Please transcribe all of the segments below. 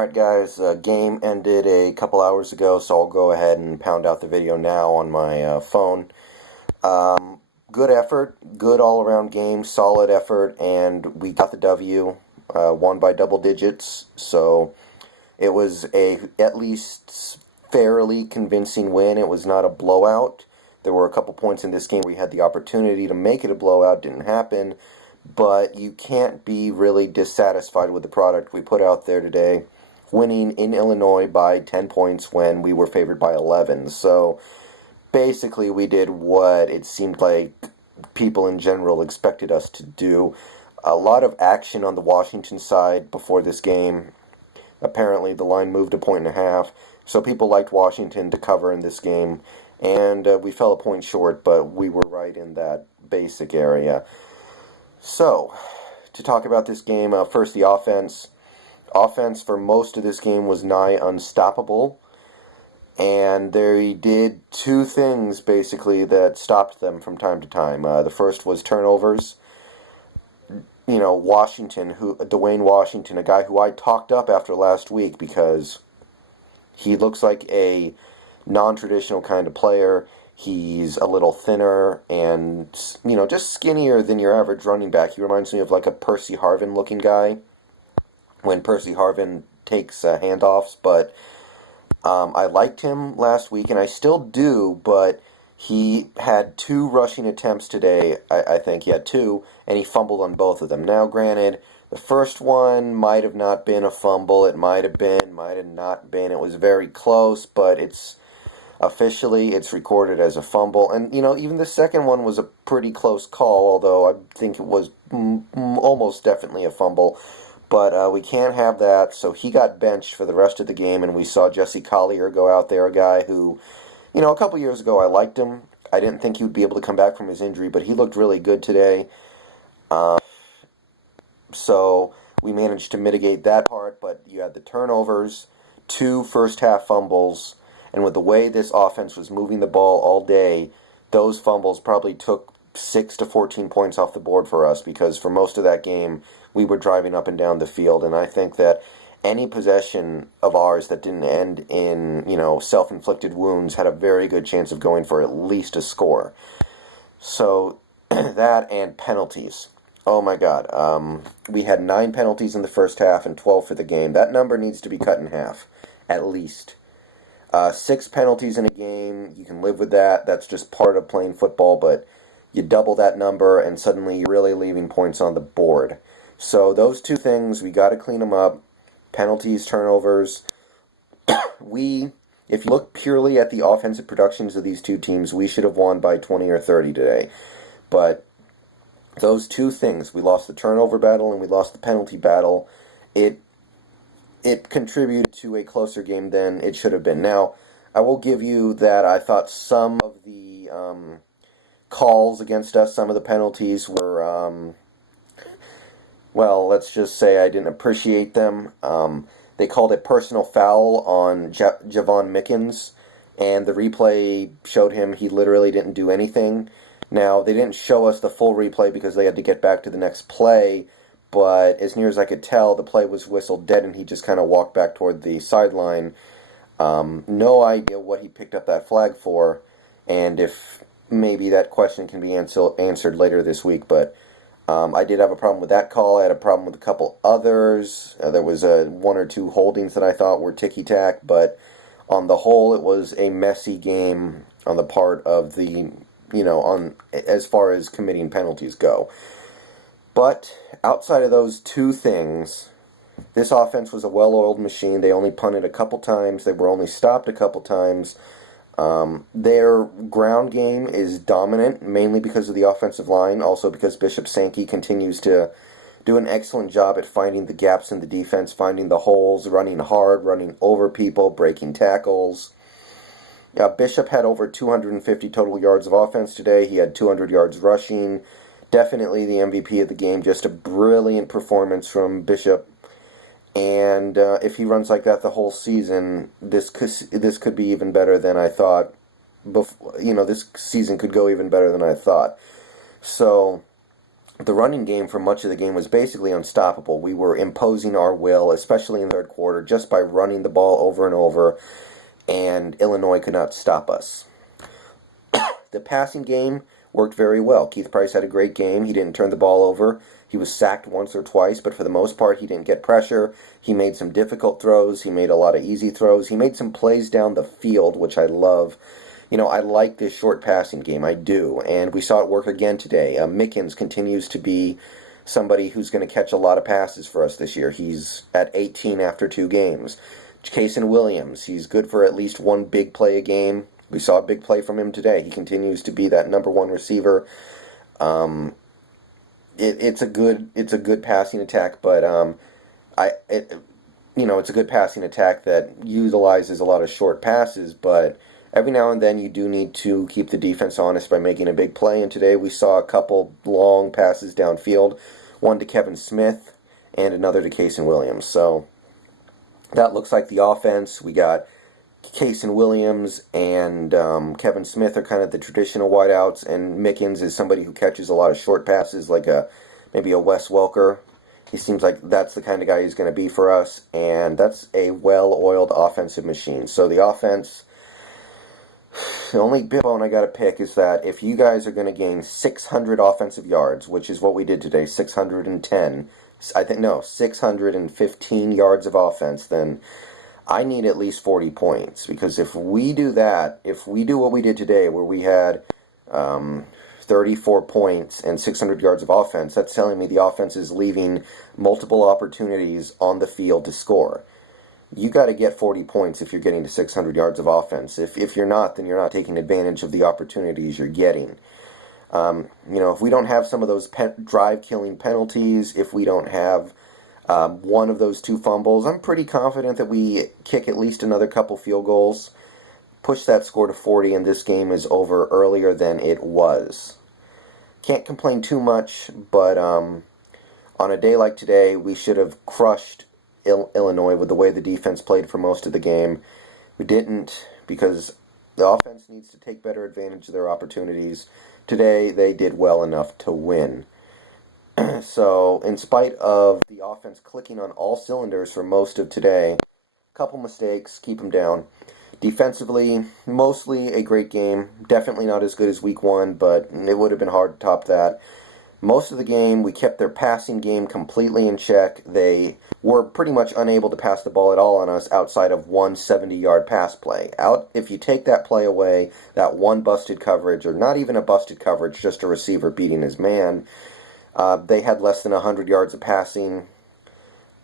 Alright guys, game ended a couple hours ago, so I'll go ahead and pound out the video now on my phone. Good effort, good all-around game, solid effort, and we got the W, won by double digits, so it was a at least fairly convincing win. It was not a blowout. There were a couple points in this game where we had the opportunity to make it a blowout, didn't happen, but you can't be really dissatisfied with the product we put out there today, winning in Illinois by 10 points when we were favored by 11. So basically we did what it seemed like people in general expected us to do. A lot of action on the Washington side before this game. Apparently the line moved a 1.5, so people liked Washington to cover in this game, and we fell a point short, but we were right in that basic area. So, to talk about this game, first the offense. Offense for most of this game was nigh unstoppable, and they did two things basically that stopped them from time to time. The first was turnovers. You know, Dwayne Washington, a guy who I talked up after last week because he looks like a non-traditional kind of player. He's a little thinner and, just skinnier than your average running back. He reminds me of like a Percy Harvin looking guy when Percy Harvin takes handoffs, but I liked him last week, and I still do, but he had 2 rushing attempts today. I think he had 2, and he fumbled on both of them. Now, granted, the first one might have not been a fumble. It might have been, might have not been. It was very close, but officially it's recorded as a fumble. And, even the second one was a pretty close call, although I think it was almost definitely a fumble. But we can't have that, so he got benched for the rest of the game, and we saw Jesse Collier go out there, a guy who, a couple years ago I liked him. I didn't think he would be able to come back from his injury, but he looked really good today. So we managed to mitigate that part, but you had the turnovers, 2 first-half fumbles, and with the way this offense was moving the ball all day, those fumbles probably took 6 to 14 points off the board for us, because for most of that game we were driving up and down the field, and I think that any possession of ours that didn't end in, self-inflicted wounds had a very good chance of going for at least a score. So, that and penalties. Oh my God. We had 9 penalties in the first half and 12 for the game. That number needs to be cut in half, at least. 6 penalties in a game, you can live with that. That's just part of playing football, but you double that number and suddenly you're really leaving points on the board. So those 2 things, we got to clean them up. Penalties, turnovers. If you look purely at the offensive productions of these 2 teams, we should have won by 20 or 30 today. But those 2 things, we lost the turnover battle and we lost the penalty battle, it contributed to a closer game than it should have been. Now, I will give you that I thought some of the calls against us, some of the penalties were, well, let's just say I didn't appreciate them. They called a personal foul on Javon Mickens, and the replay showed him he literally didn't do anything. Now, they didn't show us the full replay because they had to get back to the next play, but as near as I could tell, the play was whistled dead, and he just kind of walked back toward the sideline. No idea what he picked up that flag for, and if maybe that question can be answered later this week, but I did have a problem with that call. I had a problem with a couple others. There was 1 or 2 holdings that I thought were ticky-tack, but on the whole, it was a messy game on the part of the, as far as committing penalties go. But outside of those 2 things, this offense was a well-oiled machine. They only punted a couple times. They were only stopped a couple times. Their ground game is dominant, mainly because of the offensive line, also because Bishop Sankey continues to do an excellent job at finding the gaps in the defense, finding the holes, running hard, running over people, breaking tackles. Bishop had over 250 total yards of offense today. He had 200 yards rushing. Definitely the MVP of the game. Just a brilliant performance from Bishop. And if he runs like that the whole season, this could be even better than I thought. This season could go even better than I thought. So the running game for much of the game was basically unstoppable. We were imposing our will, especially in the third quarter, just by running the ball over and over, and Illinois could not stop us. The passing game worked very well. Keith Price had a great game. He didn't turn the ball over. He was sacked once or twice, but for the most part, he didn't get pressure. He made some difficult throws. He made a lot of easy throws. He made some plays down the field, which I love. You know, I like this short passing game. I do. And we saw it work again today. Mickens continues to be somebody who's going to catch a lot of passes for us this year. He's at 18 after 2 games. Cason Williams, he's good for at least one big play a game. We saw a big play from him today. He continues to be that number 1 receiver. It's a good passing attack, but it's a good passing attack that utilizes a lot of short passes, but every now and then you do need to keep the defense honest by making a big play, and today we saw a couple long passes downfield, one to Kevin Smith and another to Cason Williams. So that looks like the offense. We got Cason Williams and Kevin Smith are kind of the traditional wideouts, and Mickens is somebody who catches a lot of short passes, like maybe a Wes Welker. He seems like that's the kind of guy he's going to be for us, and that's a well-oiled offensive machine. So the offense, the only bone I got to pick is that if you guys are going to gain 600 offensive yards, which is what we did today, 615 yards of offense, then I need at least 40 points, because if we do that, if we do what we did today, where we had 34 points and 600 yards of offense, that's telling me the offense is leaving multiple opportunities on the field to score. You got to get 40 points if you're getting to 600 yards of offense. If you're not, then you're not taking advantage of the opportunities you're getting. If we don't have some of those drive-killing penalties, if we don't have one of those 2 fumbles, I'm pretty confident that we kick at least another couple field goals, push that score to 40, and this game is over earlier than it was. Can't complain too much, but on a day like today, we should have crushed Illinois with the way the defense played for most of the game. We didn't, because the offense needs to take better advantage of their opportunities. Today, they did well enough to win. So, in spite of the offense clicking on all cylinders for most of today, a couple mistakes, keep them down. Defensively, mostly a great game. Definitely not as good as week 1, but it would have been hard to top that. Most of the game, we kept their passing game completely in check. They were pretty much unable to pass the ball at all on us outside of one 70-yard pass play. If you take that play away, that one busted coverage, or not even a busted coverage, just a receiver beating his man, they had less than 100 yards of passing.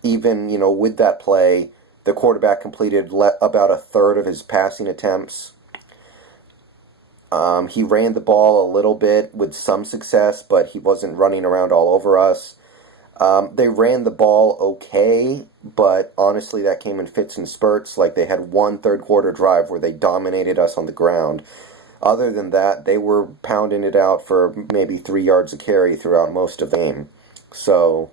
Even, with that play, the quarterback completed about a third of his passing attempts. He ran the ball a little bit with some success, but he wasn't running around all over us. They ran the ball okay, but honestly that came in fits and spurts. Like, they had one third quarter drive where they dominated us on the ground. Other than that, they were pounding it out for maybe 3 yards a carry throughout most of the game. So,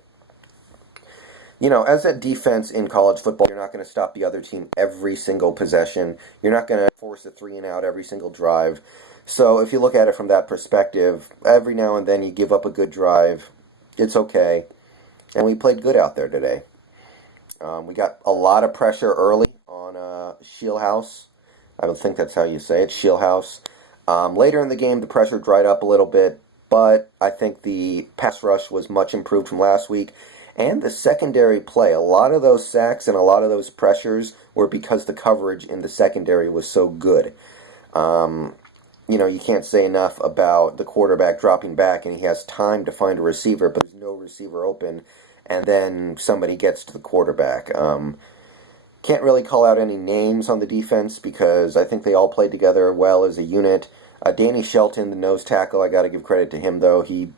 as a defense in college football, you're not going to stop the other team every single possession. You're not going to force a 3-and-out every single drive. So if you look at it from that perspective, every now and then you give up a good drive. It's okay. And we played good out there today. We got a lot of pressure early on Shieldhouse. I don't think that's how you say it, Shieldhouse. Later in the game, the pressure dried up a little bit, but I think the pass rush was much improved from last week. And the secondary play, a lot of those sacks and a lot of those pressures were because the coverage in the secondary was so good. You can't say enough about the quarterback dropping back and he has time to find a receiver, but there's no receiver open, and then somebody gets to the quarterback. Can't really call out any names on the defense because I think they all played together well as a unit. Danny Shelton, the nose tackle, I got to give credit to him, though. He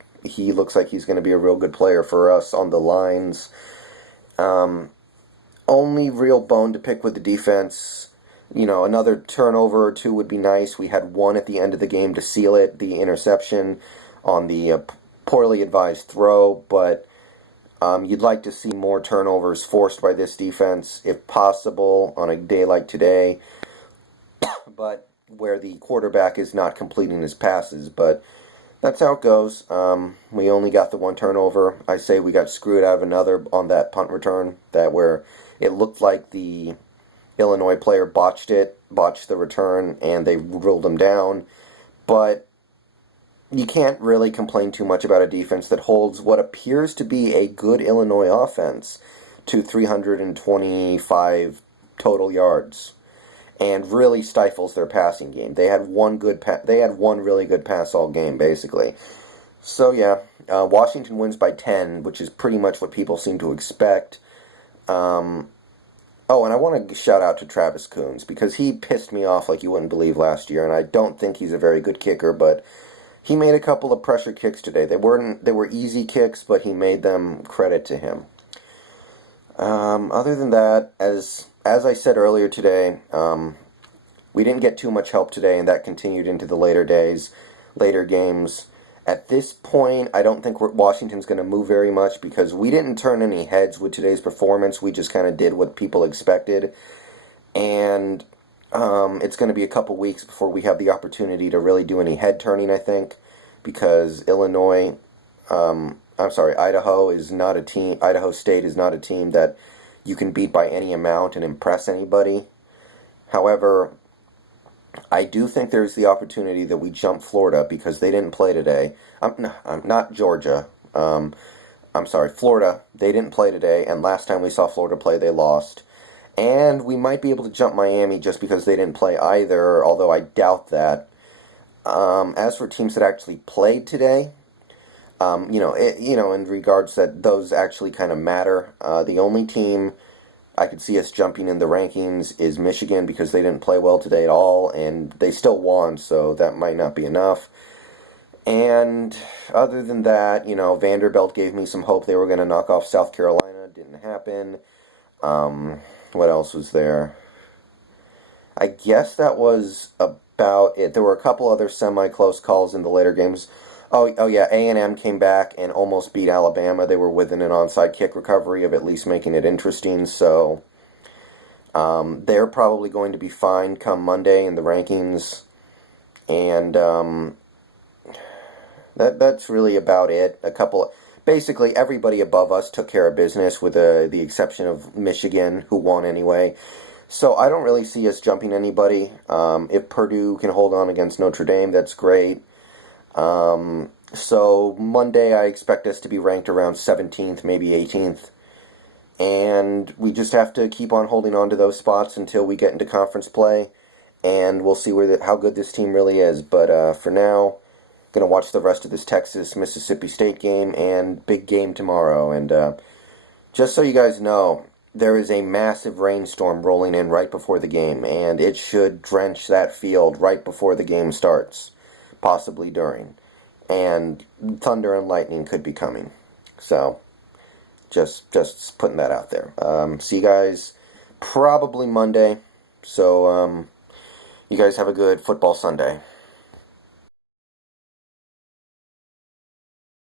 looks like he's going to be a real good player for us on the lines. Only real bone to pick with the defense. Another turnover or 2 would be nice. We had one at the end of the game to seal it, the interception on the poorly advised throw, but you'd like to see more turnovers forced by this defense, if possible, on a day like today, but where the quarterback is not completing his passes. But That's how it goes. We only got the one turnover. I say we got screwed out of another on that punt return, that where it looked like the Illinois player botched the return, and they ruled him down. But you can't really complain too much about a defense that holds what appears to be a good Illinois offense to 325 total yards, and really stifles their passing game. They had one really good pass all game, basically. So yeah, Washington wins by 10, which is pretty much what people seem to expect. Oh, and I want to shout out to Travis Coons, because he pissed me off like you wouldn't believe last year, and I don't think he's a very good kicker, but he made a couple of pressure kicks today. They were easy kicks, but he made them. Credit to him. Other than that, as I said earlier today, we didn't get too much help today, and that continued into the later games. At this point, I don't think Washington's going to move very much, because we didn't turn any heads with today's performance. We just kind of did what people expected. And it's going to be a couple weeks before we have the opportunity to really do any head turning, I think, because Idaho is not a team. Idaho State is not a team that you can beat by any amount and impress anybody. However, I do think there's the opportunity that we jump Florida, because they didn't play today. I'm not Georgia. Florida. They didn't play today, and last time we saw Florida play, they lost. And we might be able to jump Miami just because they didn't play either, although I doubt that. As for teams that actually played today, in regards that those actually kind of matter, the only team I could see us jumping in the rankings is Michigan, because they didn't play well today at all, and they still won, so that might not be enough. And other than that, Vanderbilt gave me some hope they were going to knock off South Carolina. Didn't happen. What else was there? I guess that was about it. There were a couple other semi-close calls in the later games. Oh yeah, A&M came back and almost beat Alabama. They were within an onside kick recovery of at least making it interesting, so they're probably going to be fine come Monday in the rankings. And that's really about it. Basically everybody above us took care of business, with the exception of Michigan, who won anyway. So I don't really see us jumping anybody. If Purdue can hold on against Notre Dame, that's great. So Monday I expect us to be ranked around 17th, maybe 18th. And we just have to keep on holding on to those spots until we get into conference play. And we'll see how good this team really is. But for now, going to watch the rest of this Texas-Mississippi State game and big game tomorrow. And just so you guys know, there is a massive rainstorm rolling in right before the game. And it should drench that field right before the game starts. Possibly during. And thunder and lightning could be coming. So, just putting that out there. See you guys probably Monday. So, you guys have a good football Sunday.